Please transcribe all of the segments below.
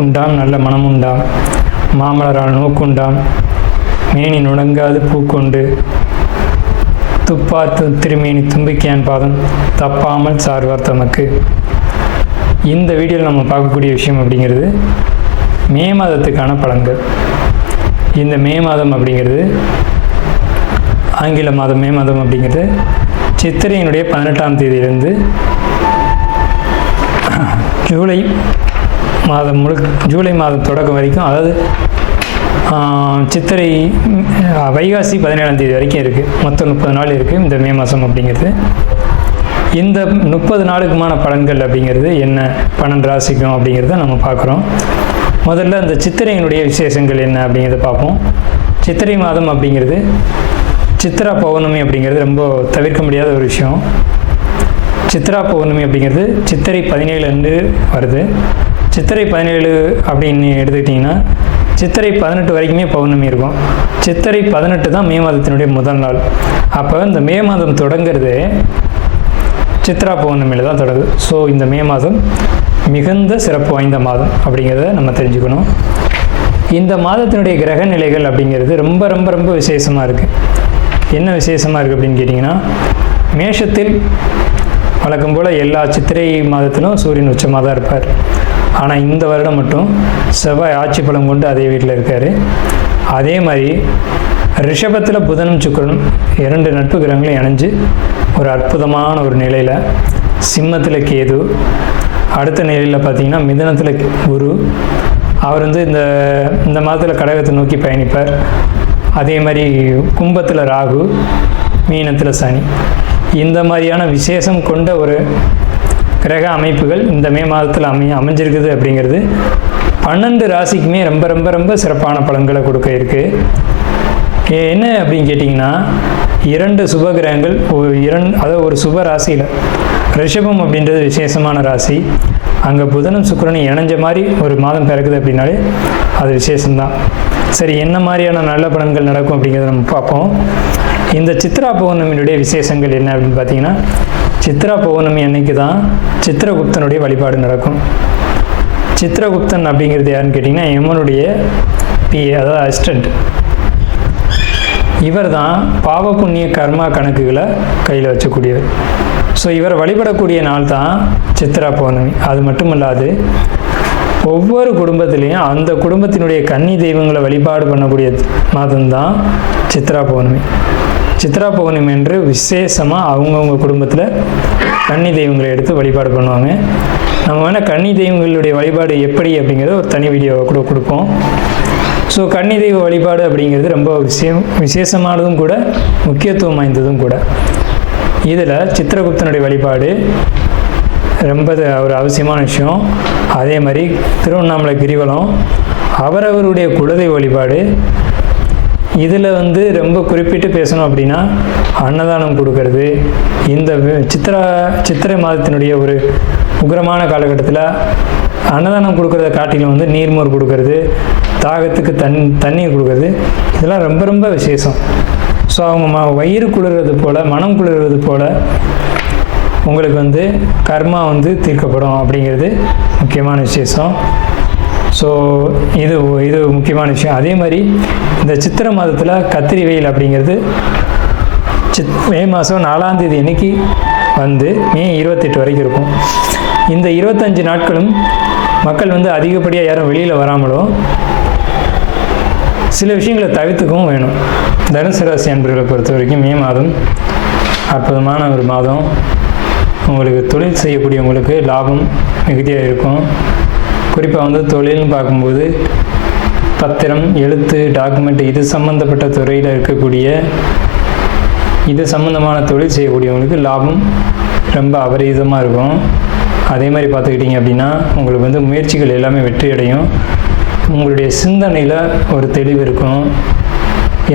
நாக்குண்டாம் நல்ல மனமுண்டாம், மாமலரால் நோக்குண்டாம், மேனி நுடங்காது பூக்கொண்டு, துப்பாத்து திருமேனி தும்பிக்கையான் பாதம் தப்பாமல் சார்வார் தமக்கு. இந்த வீடியோவில் நம்ம பார்க்கக்கூடிய விஷயம் அப்படிங்கிறது மே மாதத்துக்கான பலன்கள். இந்த மே மாதம் அப்படிங்கிறது ஆங்கில மாதம். மே மாதம் அப்படிங்கிறது சித்திரையினுடைய 18ஆம் தேதியிலிருந்து ஜூலை மாதம் ஜூலை மாதம் தொடக்கம் வரைக்கும், அதாவது சித்திரை வைகாசி 17ஆம் தேதி வரைக்கும் இருக்குது. மொத்தம் 30 நாள் இருக்குது இந்த மே மாதம் அப்படிங்கிறது. இந்த 30 நாளுக்குமான பலன்கள் அப்படிங்கிறது என்ன, 12 ராசிக்கும் அப்படிங்கிறத நம்ம பார்க்குறோம். முதல்ல அந்த சித்திரையினுடைய விசேஷங்கள் என்ன அப்படிங்கிறத பார்ப்போம். சித்திரை மாதம் அப்படிங்கிறது சித்ரா பௌர்ணமி அப்படிங்கிறது ரொம்ப தவிர்க்க முடியாத ஒரு விஷயம். சித்ரா பௌர்ணமி அப்படிங்கிறது சித்திரை 17 அன்று வருது. சித்திரை 17 அப்படின்னு எடுத்துக்கிட்டிங்கன்னா சித்திரை 18 வரைக்குமே பௌர்ணமி இருக்கும். சித்திரை 18 தான் மே மாதத்தினுடைய முதல் நாள். அப்போ இந்த மே மாதம் தொடங்கிறது சித்ரா பௌர்ணமியில் தான் தொடங்குது. ஸோ இந்த மே மாதம் மிகுந்த சிறப்பு வாய்ந்த மாதம் அப்படிங்கிறத நம்ம தெரிஞ்சுக்கணும். இந்த மாதத்தினுடைய கிரக நிலைகள் அப்படிங்கிறது ரொம்ப ரொம்ப ரொம்ப விசேஷமாக இருக்குது. என்ன விசேஷமாக இருக்குது அப்படின்னு கேட்டிங்கன்னா, மேஷத்தில் வழக்கம் போல் எல்லா சித்திரை மாதத்திலும் சூரியன் உச்சமாக தான் இருப்பார். ஆனால் இந்த வருடம் மட்டும் செவ்வாய் ஆட்சி பலம் கொண்டு அதே வீட்டில் இருக்கார். அதே மாதிரி ரிஷபத்தில் புதனும் சுக்கிரனும் 2 நட்பு கிரகங்களும் இணைஞ்சு ஒரு அற்புதமான ஒரு நிலையில், சிம்மத்தில் கேது, அடுத்த நிலையில் பார்த்திங்கன்னா மிதுனத்தில் குரு, அவர் இந்த மாதத்தில் கடகத்தை நோக்கி பயணிப்பார். அதே மாதிரி கும்பத்தில் ராகு, மீனத்தில் சனி. இந்த மாதிரியான விசேஷம் கொண்ட ஒரு கிரக அமைப்புகள் இந்த மே மாதத்தில் அமைஞ்சிருக்குது அப்படிங்கிறது 12 ராசிக்குமே ரொம்ப ரொம்ப ரொம்ப சிறப்பான பலன்களை கொடுக்க இருக்குது. என்ன அப்படின்னு கேட்டிங்கன்னா, 2 சுப கிரகங்கள் அதாவது ஒரு சுப ராசியில், ரிஷபம் அப்படின்றது விசேஷமான ராசி, அங்கே புதனும் சுக்கிரனும் இணைஞ்ச மாதிரி ஒரு மாதம் பிறக்குது அப்படின்னாலே அது விசேஷம்தான். சரி, என்ன மாதிரியான நல்ல பலன்கள் நடக்கும் அப்படிங்கிறத நம்ம பார்ப்போம். இந்த சித்ரா பௌர்ணமியினுடைய விசேஷங்கள் என்ன அப்படின்னு பார்த்தீங்கன்னா, சித்ரா பௌர்ணமி அன்னைக்கு தான் சித்திரகுப்தனுடைய வழிபாடு நடக்கும். சித்திரகுப்தன் அப்படிங்கிறது யாருன்னு கேட்டிங்கன்னா, யமனுடைய பிஏ, அதாவது அசிஸ்டண்ட். இவர் தான் பாவ புண்ணிய கர்மா கணக்குகளை கையில் வச்சக்கூடியவர். ஸோ இவரை வழிபடக்கூடிய நாள் தான் சித்ரா பௌர்ணமி. அது மட்டும் இல்லாது ஒவ்வொரு குடும்பத்திலையும் அந்த குடும்பத்தினுடைய கன்னி தெய்வங்களை வழிபாடு பண்ணக்கூடிய மாதம்தான் சித்ரா பௌர்ணமி. சித்ரா பௌர்ணமி என்று விசேஷமாக அவங்கவுங்க குடும்பத்தில் கன்னி தெய்வங்களை எடுத்து வழிபாடு பண்ணுவாங்க. நம்ம வேணால் கன்னி தெய்வங்களுடைய வழிபாடு எப்படி அப்படிங்கிறத ஒரு தனி வீடியோவை கூட கொடுப்போம். ஸோ கன்னி தெய்வ வழிபாடு அப்படிங்கிறது ரொம்ப விசேஷமானதும் கூட, முக்கியத்துவம் வாய்ந்ததும் கூட. இதில் சித்திரகுப்தனுடைய வழிபாடு ரொம்ப ஒரு அவசியமான விஷயம். அதே மாதிரி திருவண்ணாமலை கிரிவலம், அவரவருடைய குலதெய்வ வழிபாடு. இதில் ரொம்ப குறிப்பிட்டு பேசணும் அப்படின்னா அன்னதானம் கொடுக்கறது. இந்த சித்திரை மாதத்தினுடைய ஒரு உக்கிரமான காலகட்டத்தில் அன்னதானம் கொடுக்கறத காட்டிலும் நீர்மோர் கொடுக்கறது, தாகத்துக்கு தண்ணீர் கொடுக்கறது, இதெல்லாம் ரொம்ப ரொம்ப விசேஷம். ஸோ அவங்க வயிறு குளிர்றது போல், மனம் குளிர்றது போல் உங்களுக்கு கர்மா தீர்க்கப்படும் அப்படிங்கிறது முக்கியமான விசேஷம். ஸோ இது முக்கியமான விஷயம். அதே மாதிரி இந்த சித்திரை மாதத்தில் கத்திரி வெயில் அப்படிங்கிறது மே மாதம் 4ஆம் தேதி அன்னைக்கு மே 28 வரைக்கும் இருக்கும். இந்த 25 நாட்களும் மக்கள் அதிகப்படியாக யாரும் வெளியில் வராமலும் சில விஷயங்களை தவிர்த்துக்கவும் வேணும். தனுசு ராசி அன்பர்களை பொறுத்த வரைக்கும் மே மாதம் அற்புதமான ஒரு மாதம். உங்களுக்கு தொழில் செய்யக்கூடியவங்களுக்கு லாபம் மிகுதியாக இருக்கும். குறிப்பாக தொழில்னு பார்க்கும்போது பத்திரம், எழுத்து, டாக்குமெண்ட், இது சம்மந்தப்பட்ட துறையில் இருக்கக்கூடிய, இது சம்மந்தமான தொழில் செய்யக்கூடியவங்களுக்கு லாபம் ரொம்ப அபரிதமாக இருக்கும். அதே மாதிரி பார்த்துக்கிட்டிங்க அப்படின்னா உங்களுக்கு முயற்சிகள் எல்லாமே வெற்றி அடையும். உங்களுடைய சிந்தனையில் ஒரு தெளிவு இருக்கும்.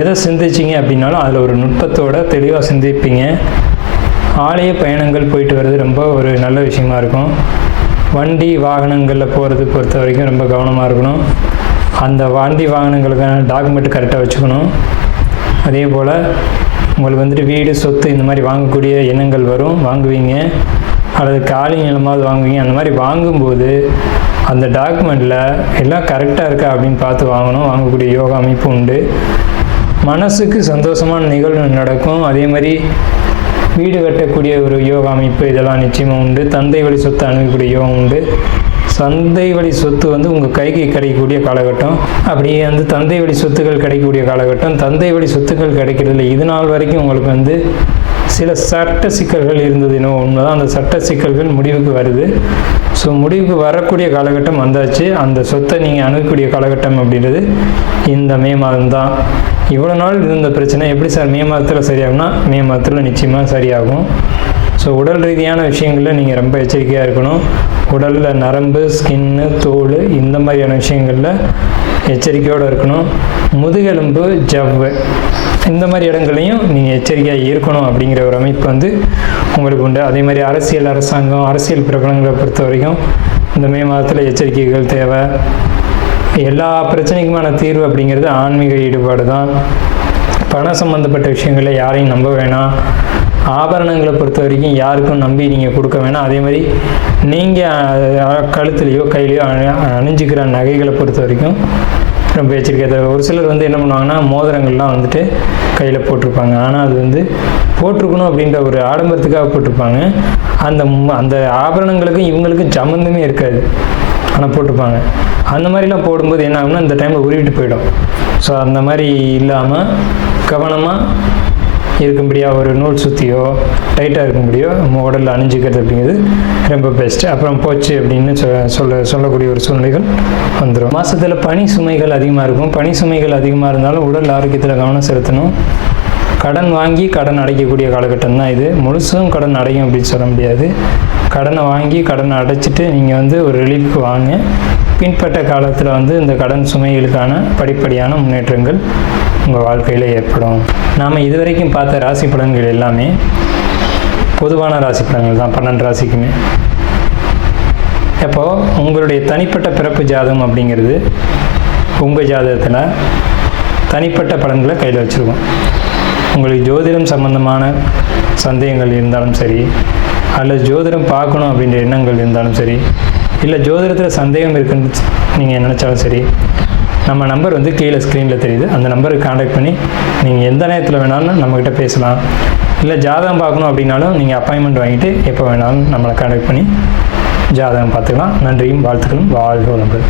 எதை சிந்திச்சிங்க அப்படின்னாலும் அதில் ஒரு நுட்பத்தோடு தெளிவாக சிந்திப்பீங்க. ஆலய பயணங்கள் போயிட்டு வர்றது ரொம்ப ஒரு நல்ல விஷயமா இருக்கும். வண்டி வாகனங்களில் போகிறது பொறுத்த வரைக்கும் ரொம்ப கவனமாக இருக்கணும். அந்த வண்டி வாகனங்களுக்கான டாக்குமெண்ட் கரெக்டாக வச்சுக்கணும். அதே போல் உங்களுக்கு வீடு, சொத்து இந்த மாதிரி வாங்கக்கூடிய எண்ணங்கள் வரும், வாங்குவீங்க. அல்லது காலி நிலமாவது வாங்குவீங்க. அந்த மாதிரி வாங்கும்போது அந்த டாக்குமெண்ட்டில் எல்லாம் கரெக்டாக இருக்கா அப்படின்னு பார்த்து வாங்கணும். வாங்கக்கூடிய யோகா அமைப்பு உண்டு. மனசுக்கு சந்தோஷமான நிகழ்வு நடக்கும். அதே மாதிரி வீடு கட்டக்கூடிய ஒரு யோகா அமைப்பு இதெல்லாம் நிச்சயமாக உண்டு. தந்தை வழி சொத்து அணுகக்கூடிய யோகம் உண்டு. சந்தை வழி சொத்து உங்கள் கைக்கு கிடைக்கக்கூடிய காலகட்டம். அப்படியே தந்தை வழி சொத்துக்கள் கிடைக்கக்கூடிய காலகட்டம். தந்தை வழி சொத்துக்கள் கிடைக்கிறதுல இது நாள் வரைக்கும் உங்களுக்கு சில சட்ட சிக்கல்கள் இருந்தது. இன்னும் உண்மைதான், அந்த சட்ட சிக்கல்கள் முடிவுக்கு வருது. ஸோ முடிவுக்கு வரக்கூடிய காலகட்டம் வந்தாச்சு. அந்த சொத்தை நீங்கள் அணுகக்கூடிய காலகட்டம் அப்படின்றது இந்த மே மாதம் தான். இவ்வளோ நாள் இருந்த பிரச்சனை எப்படி சார் மே மாதத்தில் சரியாகும்னா, மே மாதத்தில் நிச்சயமாக சரியாகும். ஸோ உடல் ரீதியான விஷயங்களில் நீங்கள் ரொம்ப எச்சரிக்கையாக இருக்கணும். உடலில் நரம்பு, ஸ்கின்னு, தோல் இந்த மாதிரியான விஷயங்களில் எச்சரிக்கையோடு இருக்கணும். முதுகெலும்பு, ஜவ்வு இந்த மாதிரி இடங்களையும் நீங்கள் எச்சரிக்கையாக இருக்கணும் அப்படிங்கிற ஒரு அமைப்பு உங்களுக்கு உண்டு. அதே மாதிரி அரசியல், அரசாங்கம், அரசியல் பிரபலங்களை பொறுத்த வரைக்கும் இந்த மே மாதத்தில் எச்சரிக்கைகள் தேவை. எல்லா பிரச்சனைக்குமான தீர்வு அப்படிங்கிறது ஆன்மீக ஈடுபாடு தான். பணம் சம்மந்தப்பட்ட விஷயங்களில் யாரையும் நம்ப வேணாம். ஆபரணங்களை பொறுத்த வரைக்கும் யாருக்கும் நம்பி நீங்கள் கொடுக்க வேணாம். அதே மாதிரி நீங்கள் கழுத்துலேயோ கையிலையோ அணிஞ்சிக்கிற நகைகளை பொறுத்த வரைக்கும் ரொம்ப எச்சரிக்கை தேவை. ஒரு சிலர் என்ன பண்ணுவாங்கன்னா, மோதிரங்கள்லாம் கையில் போட்டிருப்பாங்க. ஆனால் அது போட்டிருக்கணும் அப்படின்ற ஒரு ஆடம்பரத்துக்காக போட்டிருப்பாங்க. அந்த ஆபரணங்களுக்கும் இவங்களுக்கும் சம்மந்தமே இருக்காது, ஆனால் போட்டிருப்பாங்க. அந்த மாதிரிலாம் போடும்போது என்ன ஆகும்னா, இந்த டைமில் உருவிட்டு போயிடும். ஸோ அந்த மாதிரி இல்லாமல் கவனமாக இருக்கும்படியாக ஒரு நூல் சுற்றியோ டைட்டாக இருக்கும்படியோ நம்ம உடலில் அணிஞ்சிக்கிறது அப்படிங்கிறது ரொம்ப பெஸ்ட்டு. அப்புறம் போச்சு அப்படின்னு சொல்லக்கூடிய ஒரு சூழ்நிலைகள் வந்துடும். மாதத்தில் பனி சுமைகள் அதிகமாக இருக்கும். பனி சுமைகள் அதிகமாக இருந்தாலும் உடல் ஆரோக்கியத்தில் கவனம் செலுத்தணும். கடன் வாங்கி கடன் அடைக்கக்கூடிய காலகட்டம் தான் இது. முழுசும் கடன் அடையும் அப்படின்னு சொல்ல முடியாது. கடனை வாங்கி கடனை அடைச்சிட்டு நீங்கள் ஒரு ரிலீஃப்க்கு வாங்க. பின்பற்ற காலத்தில் இந்த கடன் சுமைகளுக்கான படிப்படியான முன்னேற்றங்கள் உங்கள் வாழ்க்கையில் ஏற்படும். நாம் இதுவரைக்கும் பார்த்த ராசி பலன்கள் எல்லாமே பொதுவான ராசி பலன்கள் தான், 12 ராசிக்குமே. அப்போது உங்களுடைய தனிப்பட்ட பிறப்பு ஜாதகம் அப்படிங்கிறது உங்கள் ஜாதகத்தில் தனிப்பட்ட பலன்களை கையில் வச்சுருக்கோம். உங்களுக்கு ஜோதிடம் சம்பந்தமான சந்தேகங்கள் இருந்தாலும் சரி, அல்லது ஜோதிடம் பார்க்கணும் அப்படின்ற எண்ணங்கள் இருந்தாலும் சரி, இல்லை ஜோதிடத்தில் சந்தேகம் இருக்குன்னு நீங்கள் நினச்சாலும் சரி, நம்ம நம்பர் கீழே ஸ்க்ரீனில் தெரியுது. அந்த நம்பருக்கு காண்டாக்ட் பண்ணி நீங்கள் எந்த நேரத்தில் வேணாலும் நம்மக்கிட்ட பேசலாம். இல்லை ஜாதகம் பார்க்கணும் அப்படின்னாலும் நீங்கள் அப்பாயின்மெண்ட் வாங்கிட்டு எப்போ வேணாலும் நம்மளை காண்டாக்ட் பண்ணி ஜாதகம் பார்த்துக்கலாம். நன்றியும் வாழ்த்துக்களும். வாழ்க வளமுடன்.